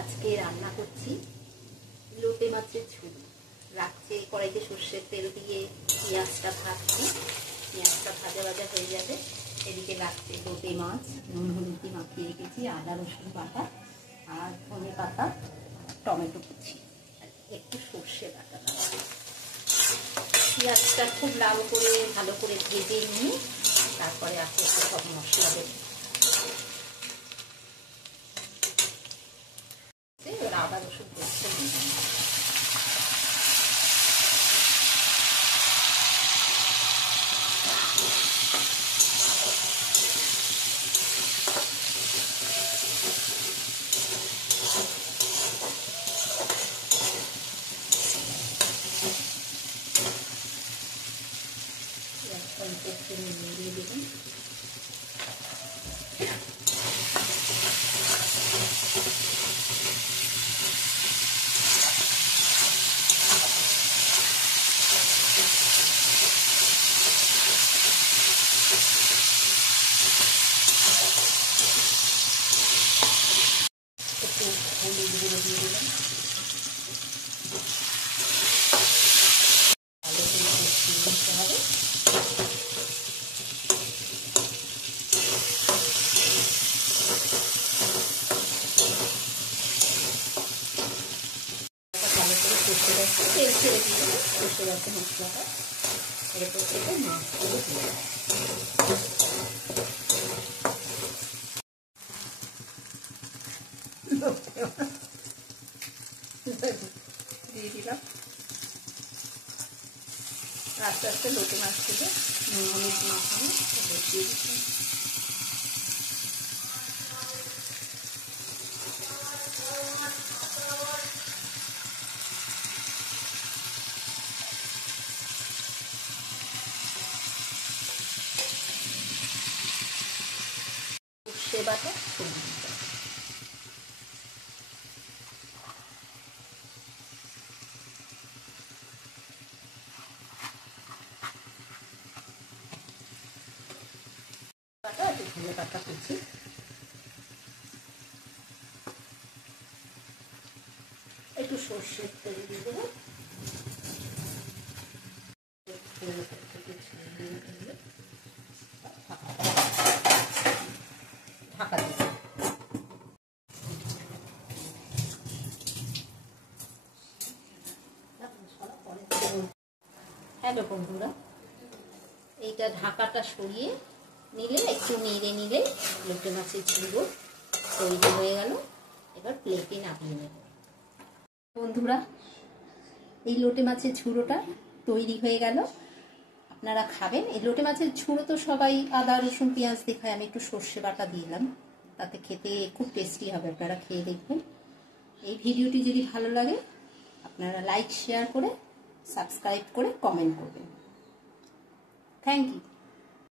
আজকে রান্না করছি লোটে মাছের ঝোল। রাখছে কড়াইতে সর্ষের তেল দিয়ে পেঁয়াজটা ভাজছি। পেঁয়াজটা ভাজা ভাজা হয়ে যাবে, এদিকে রাখছে লোটে মাছ নুন হলুদ দিয়ে মাখিয়ে রেখেছি, আদা রসুন বাটা আর ধনে পাতা টমেটো কুচি একটু সর্ষে বাটা। পেঁয়াজটা খুব লাল করে ভালো করে ভেজে নিয়ে তারপরে আস্তে আস্তে সব মশলা দেবো। এবার আদা রসুন পেস্ট একটু দিয়ে দেবেন। একটু হলুদ গুঁড়ো দিয়ে দেবেন। ভালো করে কষিয়ে নিতে হবে। ভালো করে কষে রাখতে তেল ছেড়ে দিয়ে কষে রাখতে মশলাটা এরপর থেকে মাছগুলো দিয়ে দিলাম। আস্তে আস্তে লোটে মাছ থেকে নুন হলুদ মাখানো বসিয়ে দিচ্ছি। সর্ষে বাটা ধনে পাতা কুচি, একটু সর্ষের তেল দিয়ে দেবো। ঢাকা দেবো। হ্যালো বন্ধুরা, এইটা ঢাকাটা সরিয়ে নিলে একটু নেড়ে নিলে লোটে মাছের ঝুড়ো তৈরি হয়ে গেল। এবার প্লেটে নামিয়ে নেব। বন্ধুরা, এই লোটে মাছের ঝুড়োটা তৈরি হয়ে গেল। আপনারা খাবেন। এই লোটে মাছের ঝুড়ো তো সবাই আদা রসুন পেঁয়াজ দিয়ে খায়, আমি একটু সর্ষে বাটা দিলাম, তাতে খেতে খুব টেস্টি হবে। আপনারা খেয়ে দেখবেন। এই ভিডিওটি যদি ভালো লাগে আপনারা লাইক শেয়ার করে সাবস্ক্রাইব করে কমেন্ট করবেন। Thank you.